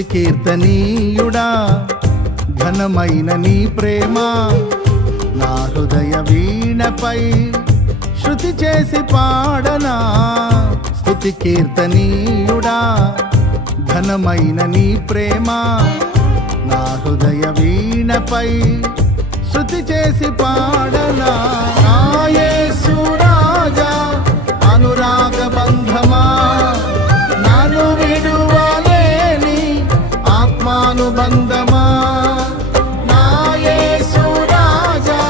స్తుతి కీర్తనీయుడా ఘనమైన నీ ప్రేమ నా హృదయ వీణపై శృతి చేసి పాడనా. స్తుతి కీర్తనీయుడా ఘనమైన నీ ప్రేమ నా హృదయ వీణపై శృతి చేసి పాడనా. నా యేసు రాజా అనురాగ బంధమా నన్ను విడువలేని ఆత్మానుబంధమా. నా యేసు రాజా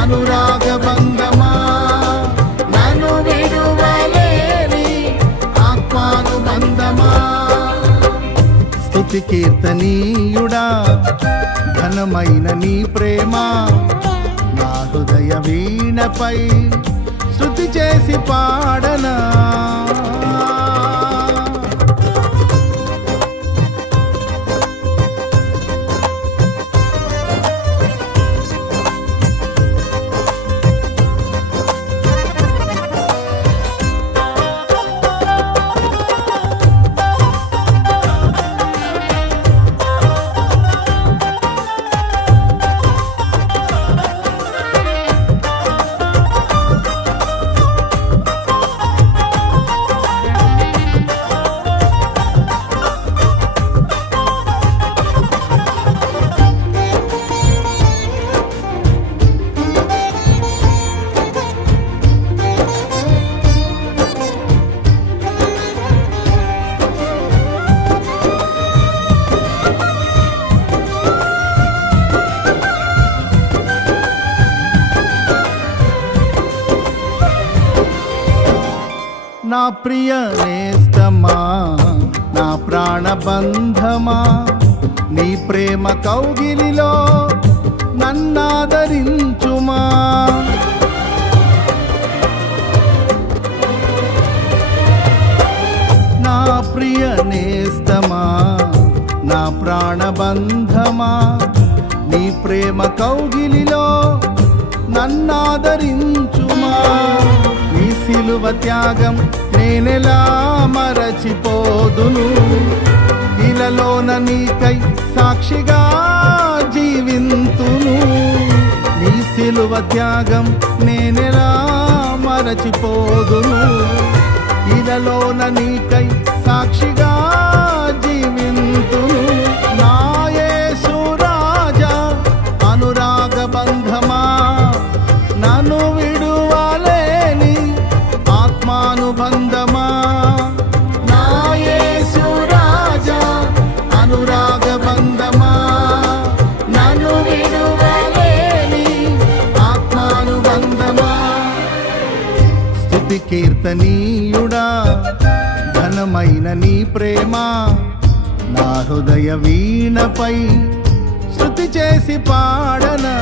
అనురాగ బంధమా నన్ను విడువలేని ఆత్మానుబంధమా. స్తుతి కీర్తనీయుడా ఘనమైన నీ ప్రేమ నా హృదయ వీణపై శృతి చేసి పాడనా. నా ప్రియ నేస్తమా నా ప్రాణబంధమా నీ ప్రేమ కౌగిలిలో నన్నాదరించుమా. నా ప్రియ నేస్తమా నా ప్రాణబంధమా నీ ప్రేమ కౌగిలిలో నన్నాదరించుమా. నీ సిలువ త్యాగం నేనెలా మరచిపోదును, ఇలలోన నీకై సాక్షిగా జీవింతును. నీ సిలువ త్యాగం నేనెలా మరచిపోదును, ఇలలోన నీకై సాక్షిగా జీవింతును. నా యేసు రాజా అనురాగ బంధమా నన్ను విడువలేని ఆత్మానుబంధమా. నా యేసు రాజా అనురాగ బంధమా నన్ను విడువలేని ఆత్మానుబంధమా. స్తుతి కీర్తనీయుడా ఘనమైన నీ ప్రేమ నా హృదయ వీణపై శృతి చేసి పాడనా.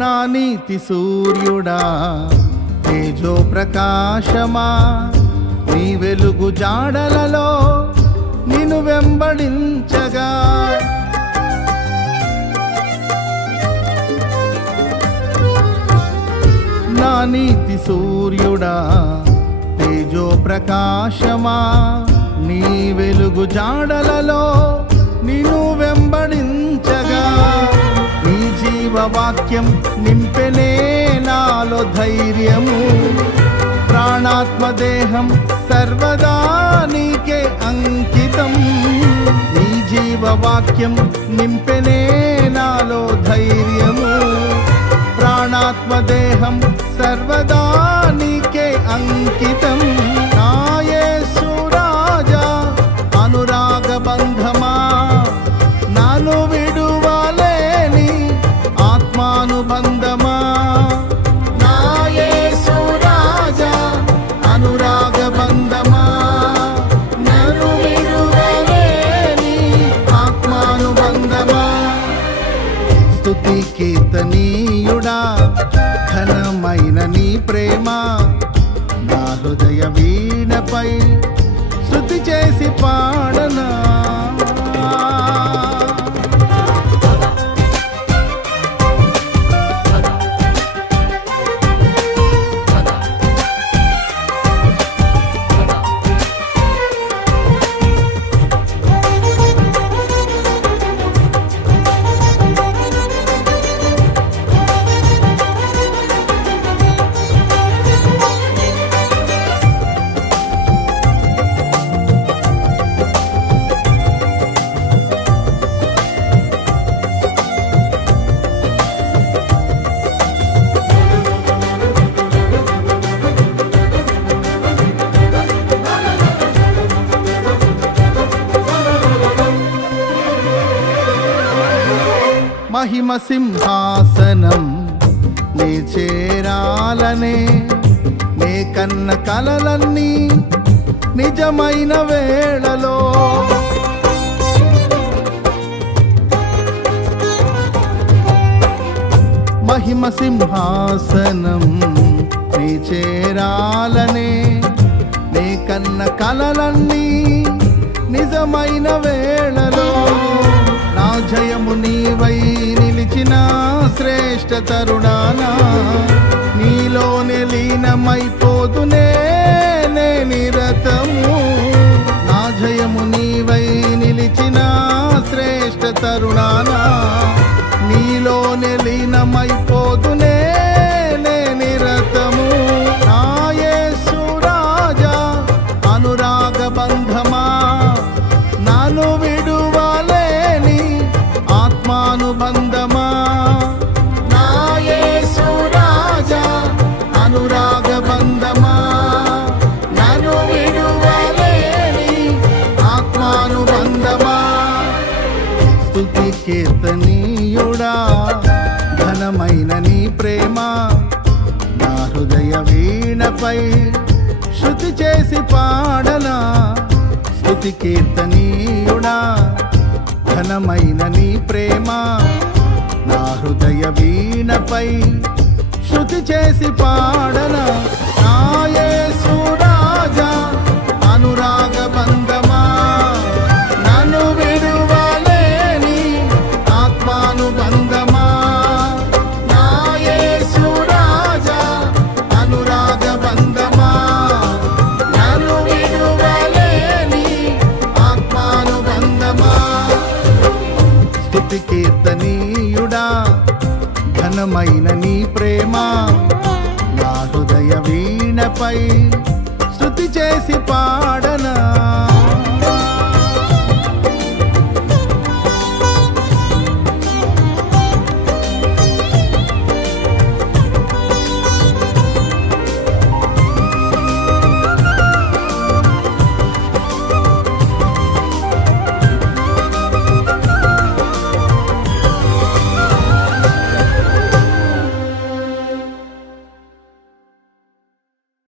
నా నీతి సూర్యుడా తేజో ప్రకాశమా నీ వెలుగు జాడలలో నిన్ను వెంబడించగా. నా నీతి సూర్యుడా తేజో ప్రకాశమా నీ వెలుగు జాడలలో నిన్ను వెంబడించగా నీ జీవవాక్యం నింపెనే నాలో ధైర్యము. ప్రాణాత్మ దేహం సర్వదా నీకే అంకితం. నీ జీవవాక్యం నింపెనే నాలో ధైర్యము. ప్రాణాత్మ దేహం సర్వదా నీకే అంకితం. నా యేసు రాజా అనురాగ బంధమా, నాను విడువలేని ఆత్మానుబంధమా. నా యేసు రాజా అనురాగ బంధమా, నాను విడువలేని ఆత్మానుబంధమా. స్తుతి కీర్తనీయుడా ఘనమైన నీ ప్రేమ నా హృదయ వీణపై శృతి చేసి పాడనా. మహిమ సింహాసనం నే చేరాలనే నే కన్న కలలన్నీ నిజమైన వేళలో. మహిమ సింహాసనం నే చేరాలనే నే కన్న కలలన్నీ నిజమైన వేళలో. నా జయము నీవై నిలిచిన శ్రేష్ఠ తరుణానా, నీలోనే లీనమైపోదునే నే నిరతము. నా జయము నీవై నిలిచిన శ్రేష్ఠ తరుణానా, నీలోనే లీనమైపోదునే నే నిరతము. నా యేసు రాజా అనురాగ బంధమా, నాను విడువలేని ఆత్మానుబంధమా. నా యేసు రాజా అనురాగ బంధమా, నాను విడువలేని ఆత్మానుబంధమా. స్తుతి కీర్తనీయుడా ఘనమైన నీ ప్రేమ నా హృదయ వీణపై శృతి చేసి పాడనా. స్తుతి కీర్తనీయుడా ఘనమైన నీ ప్రేమ నా హృదయ వీణపై శృతి చేసి పాడనా. నా యేసు రాజా అనురాగ బంధమా, నన్ను విడువలేని ఆత్మానుబంధమా. నా యేసు రాజా అనురాగ బంధమా, నన్ను విడువలేని ఆత్మానుబంధమా. స్తుతి కీర్తనీయుడా ఘనమైన నీ ప్రేమ నా హృదయ వీణపై శృతి చేసి పాడ